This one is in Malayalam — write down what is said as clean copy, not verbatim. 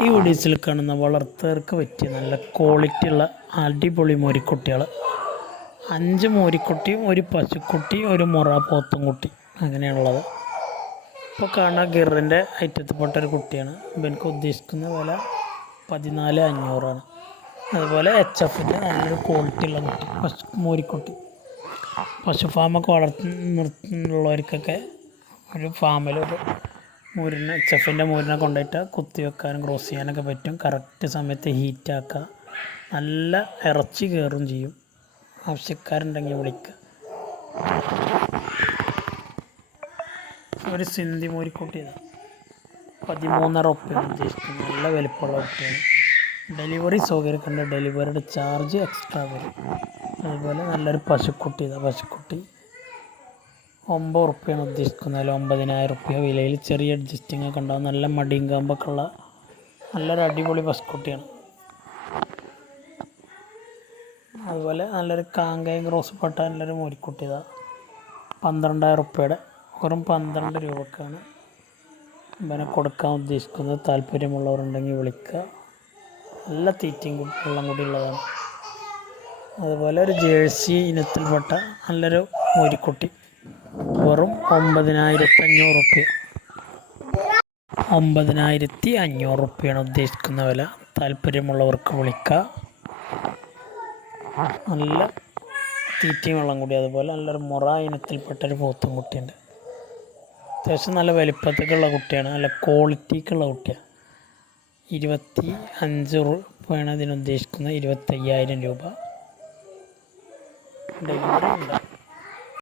ഈ വീഡിയോസിൽ കാണുന്ന വളർത്തുകാർക്ക് പറ്റിയ നല്ല ക്വാളിറ്റിയുള്ള അടിപൊളി മോരിക്കുട്ടികൾ, 5 മോരിക്കുട്ടിയും ഒരു പശുക്കുട്ടിയും ഒരു മുറ പോത്തും കുട്ടി അങ്ങനെയാണുള്ളത്. ഇപ്പോൾ കാണുന്ന ഗിറിൻ്റെ ഐറ്റത്തിൽപ്പെട്ട ഒരു കുട്ടിയാണ്. ഇപ്പം എനിക്ക് ഉദ്ദേശിക്കുന്ന വില 14,500 അതുപോലെ HFൻ്റെ നല്ലൊരു ക്വാളിറ്റിയുള്ള കുട്ടി മോരിക്കുട്ടി. പശു ഫാമൊക്കെ വളർത്തുന്നുള്ളവർക്കൊക്കെ ഒരു ഫാമിലൊരു മൂരിനെ HFൻ്റെ മൂരിനെ കൊണ്ടുപോയിട്ട് കുത്തിവെക്കാനും ക്രോസ് ചെയ്യാനൊക്കെ പറ്റും. കറക്റ്റ് സമയത്ത് ഹീറ്റാക്കുക, നല്ല ഇറച്ചി കയറും ചെയ്യും. ആവശ്യക്കാരുണ്ടെങ്കിൽ വിളിക്കുക. ഒരു സിന്ധി മോരിക്കുട്ടി 13.5 ഉറുപ്പികയാണ് ഉദ്ദേശിക്കുന്നത്. നല്ല വലിപ്പമുള്ള കുട്ടിയാണ്. ഡെലിവറി സൗകര്യമൊക്കെ ഉണ്ട്. ഡെലിവറിയുടെ ചാർജ് എക്സ്ട്രാ വരും. അതുപോലെ നല്ലൊരു പശുക്കുട്ടി 9 ഉറുപ്പികയാണ് ഉദ്ദേശിക്കുന്നത്. 9,000 ഉറുപ്പിക വിലയിൽ ചെറിയ അഡ്ജസ്റ്റിംഗ് ഒക്കെ ഉണ്ടാകും. നല്ല മടിയും കാമ്പൊക്കെ ഉള്ള നല്ലൊരു അടിപൊളി പശുക്കുട്ടിയാണ്. അതുപോലെ നല്ലൊരു കാങ്കയും ക്രോസ് പെട്ട നല്ലൊരു മോരിക്കുട്ടി 12,000 ഉറുപ്പികയുടെ വെറും 12 രൂപക്കാണ് ഇവനെ കൊടുക്കാൻ ഉദ്ദേശിക്കുന്നത്. താല്പര്യമുള്ളവരുണ്ടെങ്കിൽ വിളിക്കുക. നല്ല തീറ്റയും വെള്ളം കൂടി ഉള്ളതാണ്. അതുപോലെ ഒരു ജേഴ്സി ഇനത്തിൽപ്പെട്ട നല്ലൊരു മോരിക്കുട്ടി വെറും 9,500 ഉറുപ്പിക. 9,500 ഉറുപ്പികയാണ് ഉദ്ദേശിക്കുന്ന വില. താല്പര്യമുള്ളവർക്ക് വിളിക്കുക. നല്ല തീറ്റയും വെള്ളം കൂടി. അതുപോലെ നല്ലൊരു മുറ ഇനത്തിൽപ്പെട്ടൊരു പോത്തും കുട്ടിയുണ്ട്. അത്യാവശ്യം നല്ല വലിപ്പത്തേക്കുള്ള കുട്ടിയാണ്. നല്ല ക്വാളിറ്റിക്കുള്ള കുട്ടിയാണ്. 25 ഉറുപ്പികയാണ് ഇതിന് ഉദ്ദേശിക്കുന്നത്. 25,000 രൂപ. ഡെലിവറി ഉണ്ട്.